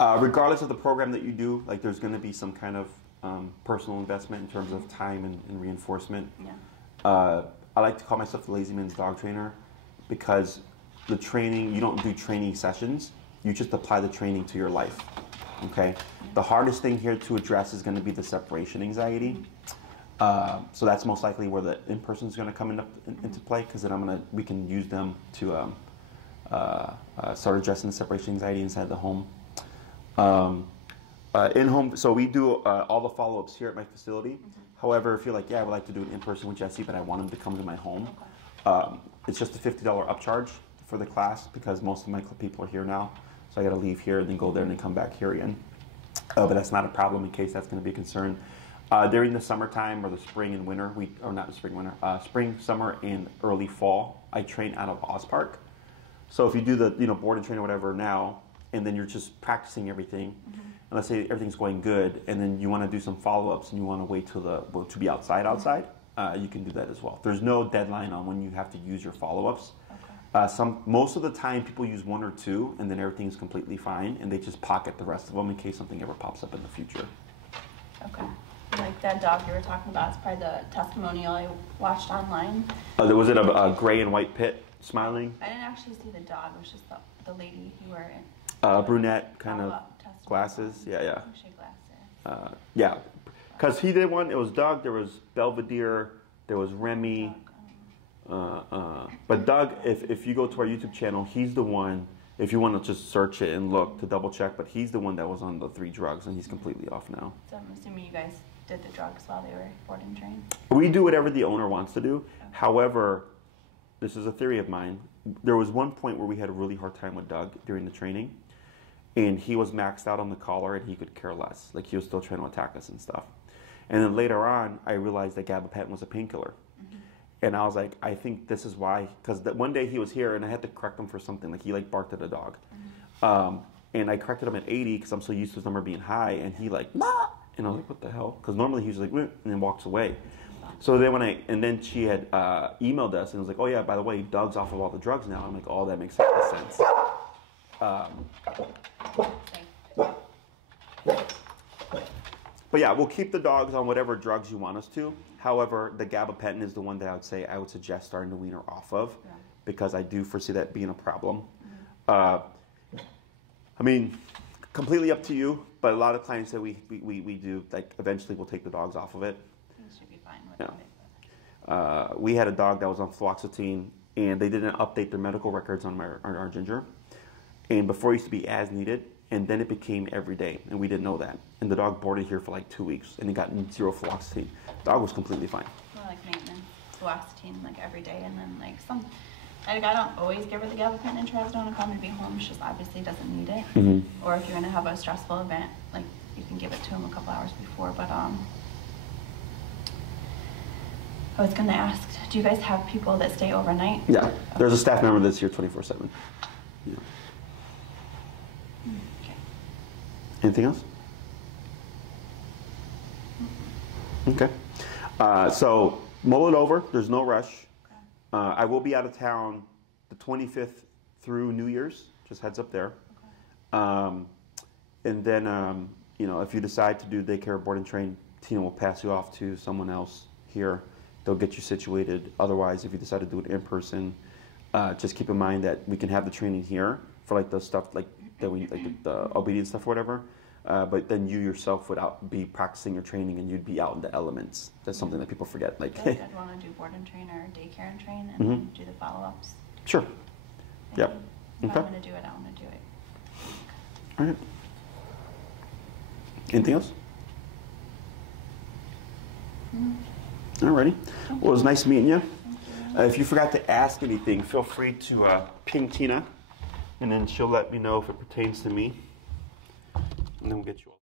Regardless of the program that you do, like there's going to be some kind of personal investment in terms of time and reinforcement. Yeah. I like to call myself the lazy man's dog trainer because the training, you don't do training sessions. You just apply the training to your life. Okay. The hardest thing here to address is going to be the separation anxiety. So that's most likely where the in-person is going to come into play, because then we can use them to start addressing the separation anxiety inside the home. In-home, so we do all the follow-ups here at my facility. However, if you're like, yeah, I would like to do it in person with Jesse, but I want him to come to my home, it's just a $50 upcharge for the class, because most of my people are here now. So I got to leave here and then go there and then come back here again. But that's not a problem in case that's going to be a concern. During the summertime or the spring and winter, spring, summer, and early fall, I train out of Oz Park. So if you do the board and train or whatever now, and then you're just practicing everything, and let's say everything's going good, and then you want to do some follow-ups and you want to wait till to be outside, you can do that as well. There's no deadline on when you have to use your follow-ups. Most of the time people use 1 or 2, and then everything's completely fine, and they just pocket the rest of them in case something ever pops up in the future. Okay. Like that dog you were talking about is probably the testimonial I watched online. Was it a gray and white pit smiling? I didn't actually see the dog. It was just the lady who wore it. Brunette, kind of glasses. Yeah. Glasses. Yeah, because he did one. It was Doug. There was Belvedere. There was Remy. But Doug, if you go to our YouTube channel, he's the one. If you want to just search it and look to double check, but he's the one that was on the 3 drugs, and he's completely off now. So I'm assuming you guys did the drugs while they were board and trained? We do whatever the owner wants to do. Okay. However, this is a theory of mine. There was one point where we had a really hard time with Doug during the training, and he was maxed out on the collar, and he could care less. Like, he was still trying to attack us and stuff. And then later on, I realized that gabapentin was a painkiller. And I was like, I think this is why, because one day he was here and I had to correct him for something. Like, he barked at a dog. And I corrected him at 80 because I'm so used to his number being high, and he "Nah!" And I was like, what the hell? Because normally he's like, "Wah," and then walks away. So then then she had emailed us and was like, oh yeah, by the way, Doug's off of all the drugs now. I'm like, oh, that makes sense. But yeah, we'll keep the dogs on whatever drugs you want us to. However, the gabapentin is the one that I would suggest starting to wean her off of, because I do foresee that being a problem. I mean, completely up to you, but a lot of clients that we do, like, eventually we'll take the dogs off of it. You should be fine with it. We had a dog that was on fluoxetine, and they didn't update their medical records on our Ginger. And before it used to be as needed, and then it became every day, and we didn't know that. And the dog boarded here for like 2 weeks, and he got 0 fluoxetine. The dog was completely fine. Well, like maintenance, fluoxetine, like every day, and then like I don't always give her the gabapentin and trazodone to come and be home. She just obviously doesn't need it. Or if you're gonna have a stressful event, like, you can give it to him a couple hours before. But I was gonna ask, do you guys have people that stay overnight? Yeah, there's a staff member that's here 24/7. Yeah. Okay. Anything else? Okay. So mull it over. There's no rush. I will be out of town the 25th through New Year's. Just heads up there. And then, if you decide to do daycare, board and train, Tina will pass you off to someone else here. They'll get you situated. Otherwise, if you decide to do it in person, just keep in mind that we can have the training here for like the stuff like that the obedience stuff or whatever. But then you yourself would be practicing your training, and you'd be out in the elements. That's something that people forget. Like, I'd want to do board and train or daycare and train, and then do the follow-ups. Sure. Yep. If I'm going to do it, I want to do it. All right. Anything else? Alrighty. Well, it was nice meeting you. If you forgot to ask anything, feel free to ping Tina, and then she'll let me know if it pertains to me. And then we'll get you all.